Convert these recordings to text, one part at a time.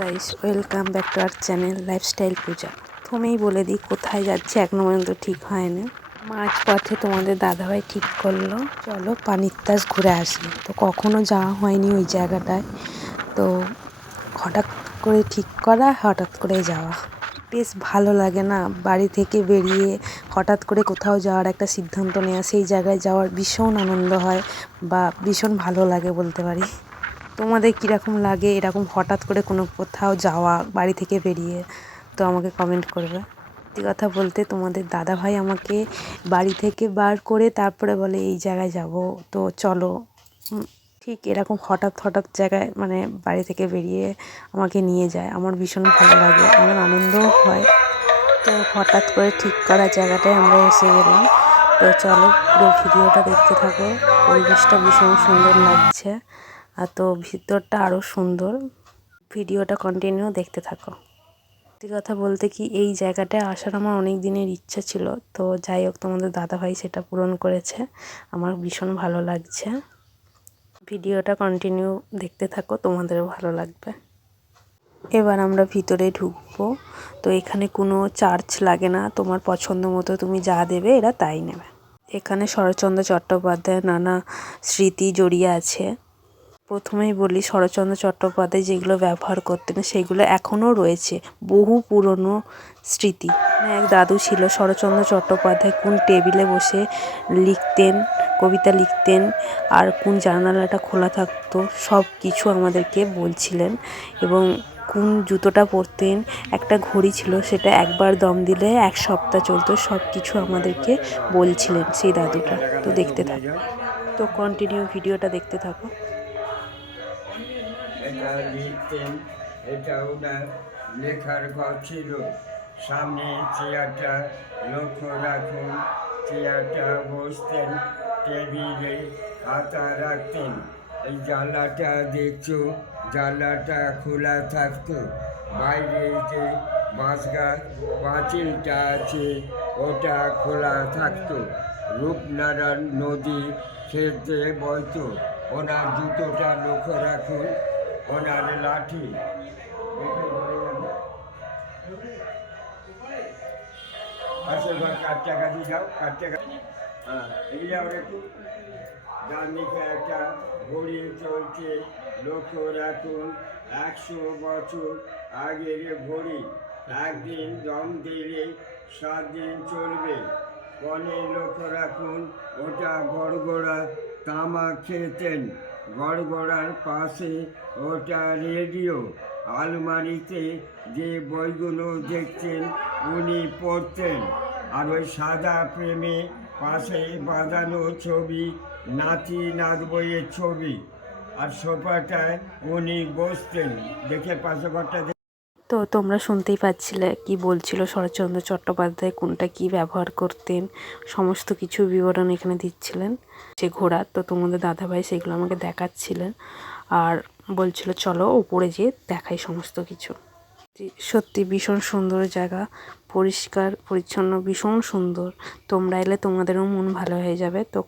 Guys, welcome back to our channel lifestyle Puja. প্রথমেই বলে দিই কোথায় যাচ্ছি এখনো পর্যন্ত ঠিক হয়নি। মাঝ পথে তোমাদের দাদাভাই ঠিক করলো চলো পানির তাস ঘুরে আসি। তো কখনো যাওয়া হয়নি ওই জায়গাটায়, তো হঠাৎ করে ঠিক করা, হঠাৎ করে যাওয়া। বেশ ভালো লাগে না, বাড়ি থেকে বেরিয়ে হঠাৎ করে কোথাও যাওয়ার একটা সিদ্ধান্ত নেওয়া, সেই জায়গায় যাওয়ার ভীষণ আনন্দ হয় বা ভীষণ ভালো লাগে বলতে পারি। তোমাদের কীরকম লাগে এরকম হঠাৎ করে কোনো কোথাও যাওয়া বাড়ি থেকে বেরিয়ে? তো আমাকে কমেন্ট করবে। সত্যি কথা বলতে তোমাদের দাদাভাই আমাকে বাড়ি থেকে বার করে তারপরে বলে এই জায়গায় যাব, তো চলো। ঠিক এরকম হঠাৎ হঠাৎ জায়গায় মানে বাড়ি থেকে বেরিয়ে আমাকে নিয়ে যায়, আমার ভীষণ ভালো লাগে, আমার আনন্দও হয়। তো হঠাৎ করে ঠিক করা জায়গাটায় আমরা এসে গেলাম। তো চলো পুরো ভিডিওটা দেখতে থাকো, পরিবেশটা ভীষণ সুন্দর লাগছে, আর তো ভিতরটা আরও সুন্দর। ভিডিওটা কন্টিনিউ দেখতে থাকো। সত্যি কথা বলতে কি, এই জায়গাটায় আসার আমার অনেক দিনের ইচ্ছা ছিল, তো যাই হোক তোমাদের দাদাভাই সেটা পূরণ করেছে, আমার ভীষণ ভালো লাগছে। ভিডিওটা কন্টিনিউ দেখতে থাকো, তোমাদেরও ভালো লাগবে। এবার আমরা ভিতরে ঢুকবো। তো এখানে কোনো চার্জ লাগে না, তোমার পছন্দ মতো তুমি যা দেবে এরা তাই নেবে। এখানে শরৎচন্দ্র চট্টোপাধ্যায়ের নানা স্মৃতি জড়িয়ে আছে। প্রথমেই বলি, শরৎচন্দ্র চট্টোপাধ্যায় যেগুলো ব্যবহার করতেন সেগুলো এখনও রয়েছে, বহু পুরনো স্মৃতি। এক দাদু ছিল শরৎচন্দ্র চট্টোপাধ্যায় কোন টেবিলে বসে লিখতেন, কবিতা লিখতেন, আর কোন জানালাটা খোলা থাকতো সব কিছু আমাদেরকে বলছিলেন। এবং কোন জুতোটা পরতেন, একটা ঘড়ি ছিল সেটা একবার দম দিলে 1 সপ্তাহ চলতো, সব কিছু আমাদেরকে বলছিলেন সেই দাদুটা। তো দেখতে থাকো, তো কন্টিনিউ ভিডিওটা দেখতে থাকো। এটা লিখতেন, এটা ওনার লেখার ঘর ছিল। সামনে চেয়ারটা লক্ষ্য রাখুন, চেয়ারটা বসতেন, টেবিলে খাতা রাখতেন। এই জানলাটা দেখছো, জানলাটা খোলা থাকতো। বাইরে যে বাঁশগাছ পাঁচিলটা আছে ওটা খোলা থাকতো। রূপনারায়ণ নদী খেতে বইতো। ওনার জুতোটা লক্ষ্য রাখুন, ওনার লাঠি পাশের ঘর কাঠটাকাটি যাও, কাঠটাকাটি এই যাও একটু। ডান দিকে একটা ঘড়ি চলছে, লক্ষ্য রাখুন, 100 বছর আগের ঘড়ি। একদিন দম দিলে 7 দিন চলবে। কনে লক্ষ্য রাখুন, ওটা গড়গড়া তামাক খেতেন। গড়গড়ার পাশে ওটা রেডিও। আলমারিতে যে বইগুলো দেখতেন উনি পড়তেন। আর ওই সাদা প্রেমে পাশে বাঁধানো ছবি, নাতি নাত বইয়ের ছবি। আর সোফাটায় উনি বসতেন। দেখে পাশে ঘরটা। তো তোমরা শুনতেই পাচ্ছিলে কি বলছিল শরৎচন্দ্র চট্টোপাধ্যায় কোনটা কি ব্যবহার করতেন, সমস্ত কিছু বিবরণ এখানে দিচ্ছিলেন। যে ঘোড়া, তো তোমাদের দাদাভাই সেগুলো আমাকে দেখাচ্ছিলেন আর বলছিল চলো ওপরে যেয়ে দেখাই সমস্ত কিছু। সত্যি ভীষণ সুন্দর জায়গা, পরিষ্কার পরিচ্ছন্ন, ভীষণ সুন্দর। তোমরা এলে তোমাদেরও মন ভালো হয়ে যাবে। তো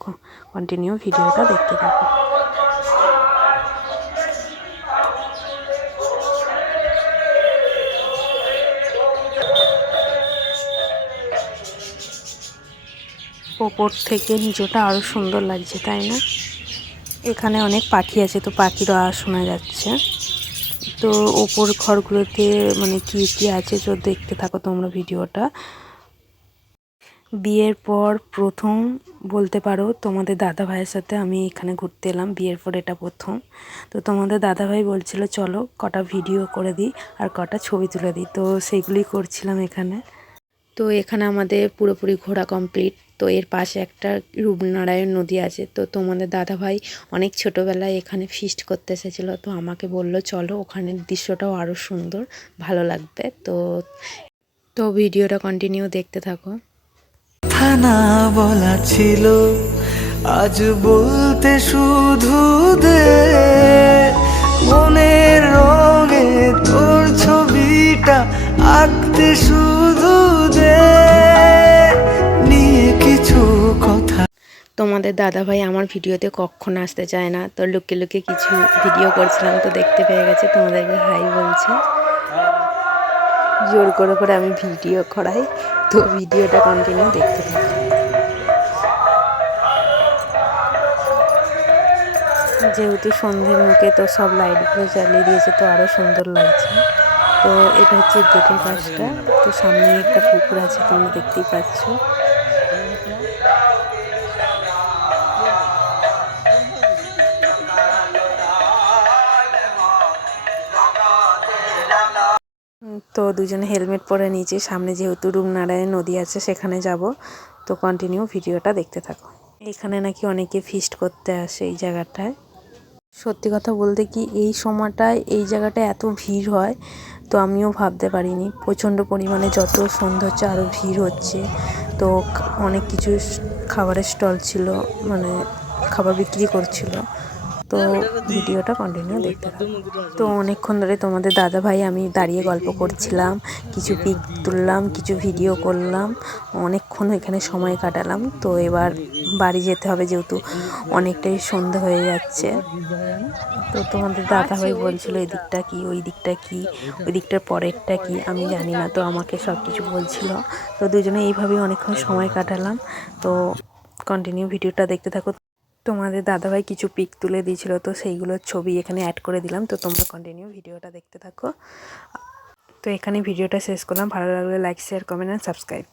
কন্টিনিউ ভিডিওটা দেখতে থাকো। ওপর থেকে নিচটা আরও সুন্দর লাগছে, তাই না? এখানে অনেক পাখি আছে, তো পাখিরও আওয়াজ শোনা যাচ্ছে। তো ওপর ঘরগুলোতে মানে কি কি আছে তো দেখতে থাকো তোমরা ভিডিওটা। বিয়ের পর প্রথম বলতে পারো তোমাদের দাদা ভাইয়ের সাথে আমি এখানে ঘুরতে এলাম, বিয়ের পর এটা প্রথম। তো তোমাদের দাদাভাই বলছিল চলো কটা ভিডিও করে দিই আর কটা ছবি তুলে দিই, তো সেইগুলি করছিলাম এখানে। তো এখানে আমাদের পুরোপুরি ঘোরা কমপ্লিট। তো এর পাশে একটা রূপনারায়ণ নদী আছে। তো তোমাদের দাদাভাই অনেক ছোটোবেলায় এখানে ফিস্ট করতে এসেছিলো, তো আমাকে বললো চলো, ওখানের দৃশ্যটাও আরও সুন্দর, ভালো লাগবে। তো ভিডিওটা কন্টিনিউ দেখতে থাকো। থানা বলা ছিল আজ বলতে শুধু দে মনের রঙে তোর ছবিটা আঁকতে শুধু দে নিয়ে কিছু কথা। তোমাদের দাদাভাই আমার ভিডিওতে কখনো আসতে চায় না, তো লুকিয়ে লুকিয়ে কিছু ভিডিও করছিলাম, তো দেখতে পেয়ে গেছে, তোমাদেরকে হাই বলছে। জোর করে করে আমি ভিডিও করাই, তো ভিডিওটা কন্টিনিউ দেখতে থাকি। যেহেতু সন্ধ্যের মুখে তো সব লাইটগুলো জ্বালিয়ে দিয়েছে, তো আরও সুন্দর লাগছে। তো এটা হচ্ছে গেটের পাশটা, তো সামনে একটা পুকুর আছে, তোমরা দেখতেই পাচ্ছ। তো দুজনে হেলমেট পরে নিয়েছি, সামনে যেহেতু রূপনারায়ণ নদী আছে সেখানে যাব, তো কন্টিনিউ ভিডিওটা দেখতে থাকো। এখানে নাকি অনেকে ফিস্ট করতে আসে এই জায়গাটায়। সত্যি কথা বলতে কি এই সময়টায় এই জায়গাটায় এত ভিড় হয় তো আমিও ভাবতে পারিনি। প্রচণ্ড পরিমাণে যত সন্ধ্যা হচ্ছে আরও ভিড় হচ্ছে। তো অনেক কিছু খাবারের স্টল ছিল, মানে খাবার বিক্রি করছিল। তো ভিডিওটা কন্টিনিউ দেখতে থাকো। তো অনেকক্ষণ ধরে তোমাদের দাদা ভাই আমি দাঁড়িয়ে গল্প করছিলাম, কিছু পিক তুললাম, কিছু ভিডিও করলাম, অনেকক্ষণ এখানে সময় কাটালাম। তো এবার বাড়ি যেতে হবে, যেহেতু অনেকটাই সন্ধ্যা হয়ে যাচ্ছে। তো তোমাদের দাদা ভাই বলছিল এই দিকটা কি, ওই দিকটা কি, ওই দিকটার পরেরটা কি আমি জানি না, তো আমাকে সব কিছু বলছিল। তো দুজনে এইভাবেই অনেকক্ষণ সময় কাটালাম। তো কন্টিনিউ ভিডিওটা দেখতে থাকো। তোমাদের দাদাভাই কিছু পিক তুলে দিয়েছিল, তো সেইগুলোর ছবি এখানে অ্যাড করে দিলাম, তো তোমরা কন্টিনিউ ভিডিওটা দেখতে থাকো। তো এখানে ভিডিওটা শেষ করলাম। ভালো লাগলে like, share, comment and subscribe.